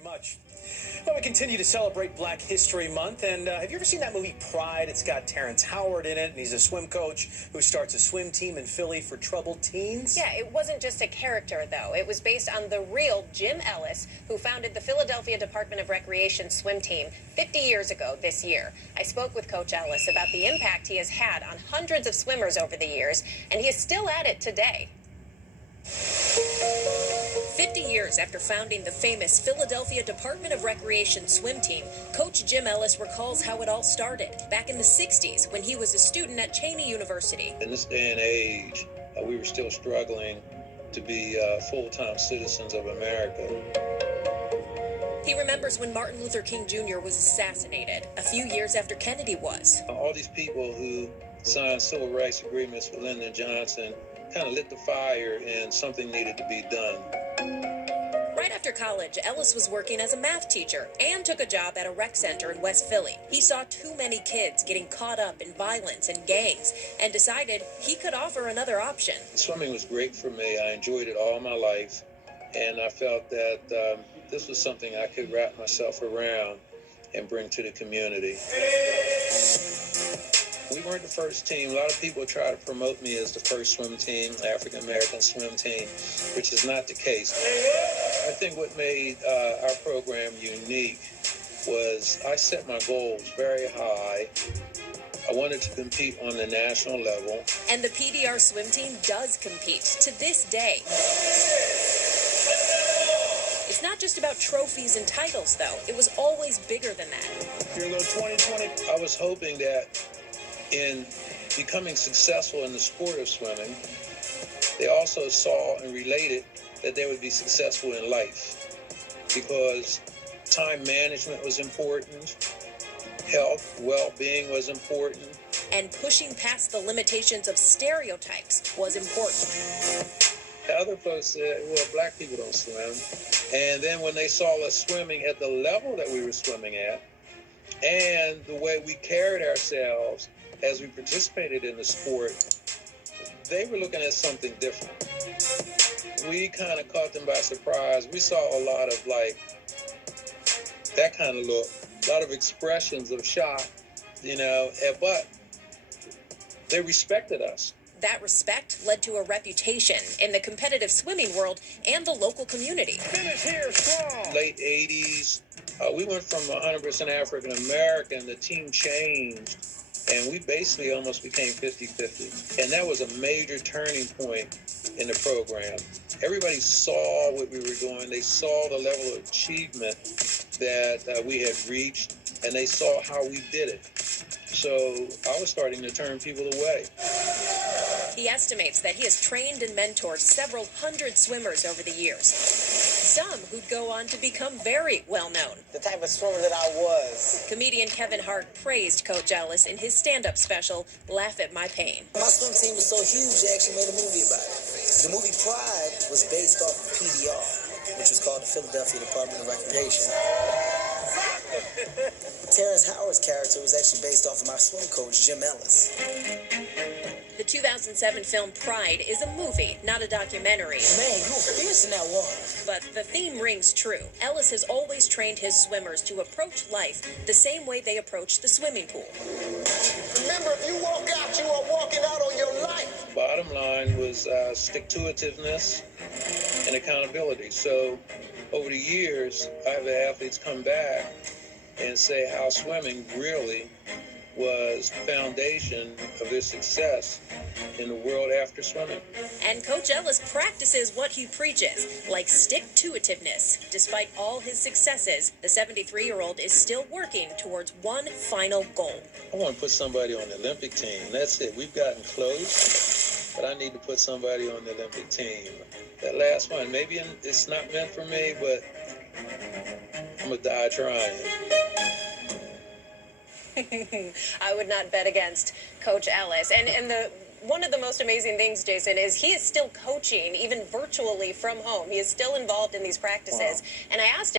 very much. Well, we continue to celebrate Black History Month, and have you ever seen that movie Pride? It's got Terrence Howard in it, and he's a swim coach who starts a swim team in Philly for troubled teens. Yeah, it wasn't just a character, though. It was based on the real Jim Ellis, who founded the Philadelphia Department of Recreation swim team 50 years ago this year. I spoke with Coach Ellis about the impact he has had on hundreds of swimmers over the years, and he is still at it today. 50 years after founding the famous Philadelphia Department of Recreation swim team, Coach Jim Ellis recalls how it all started back in the 60s when he was a student at Cheney University. In this day and age, we were still struggling to be full-time citizens of America. He remembers when Martin Luther King Jr. was assassinated, a few years after Kennedy was. All these people who signed civil rights agreements with Lyndon Johnson kind of lit the fire, and something needed to be done. Right after college, Ellis was working as a math teacher and took a job at a rec center in West Philly. He saw too many kids getting caught up in violence and gangs and decided he could offer another option. Swimming was great for me. I enjoyed it all my life, and I felt that this was something I could wrap myself around and bring to the community. We weren't the first team. A lot of people try to promote me as the first swim team, African-American swim team, which is not the case. I think what made our program unique was I set my goals very high. I wanted to compete on the national level. And the PDR swim team does compete to this day. It's not just about trophies and titles, though. It was always bigger than that. Your little 2020. I was hoping that in becoming successful in the sport of swimming, they also saw and related that they would be successful in life, because time management was important, health, well-being was important. And pushing past the limitations of stereotypes was important. The other folks said, well, black people don't swim. And then when they saw us swimming at the level that we were swimming at, and the way we carried ourselves as we participated in the sport, they were looking at something different. We kind of caught them by surprise. We saw a lot of that kind of look, a lot of expressions of shock, but they respected us. That respect led to a reputation in the competitive swimming world and the local community. Finish here strong. Late 80s, we went from 100% African American, the team changed, and we basically almost became 50-50. And that was a major turning point in the program. Everybody saw what we were doing. They saw the level of achievement that we had reached, and they saw how we did it. So I was starting to turn people away. He estimates that he has trained and mentored several hundred swimmers over the years, some who'd go on to become very well-known. The type of swimmer that I was. Comedian Kevin Hart praised Coach Ellis in his stand-up special, Laugh at My Pain. My swim team was so huge, they actually made a movie about it. The movie Pride was based off of PDR, which was called the Philadelphia Department of Recreation. Terrence Howard's character was actually based off of my swim coach, Jim Ellis. The 2007 film Pride is a movie, not a documentary. Man, you were fierce in that water. But the theme rings true. Ellis has always trained his swimmers to approach life the same way they approach the swimming pool. Remember, if you walk out, you are walking out on your life. Bottom line was stick-to-itiveness and accountability. So over the years, I've had athletes come back and say how swimming really was the foundation of their success in the world after swimming. And Coach Ellis practices what he preaches, like stick-to-itiveness. Despite all his successes, the 73-year-old is still working towards one final goal. I want to put somebody on the Olympic team. That's it. We've gotten close, but I need to put somebody on the Olympic team. That last one, maybe it's not meant for me, but I'm going to die trying. I would not bet against Coach Ellis. And one of the most amazing things, Jason, is he is still coaching, even virtually from home. He is still involved in these practices. Wow. And I asked him,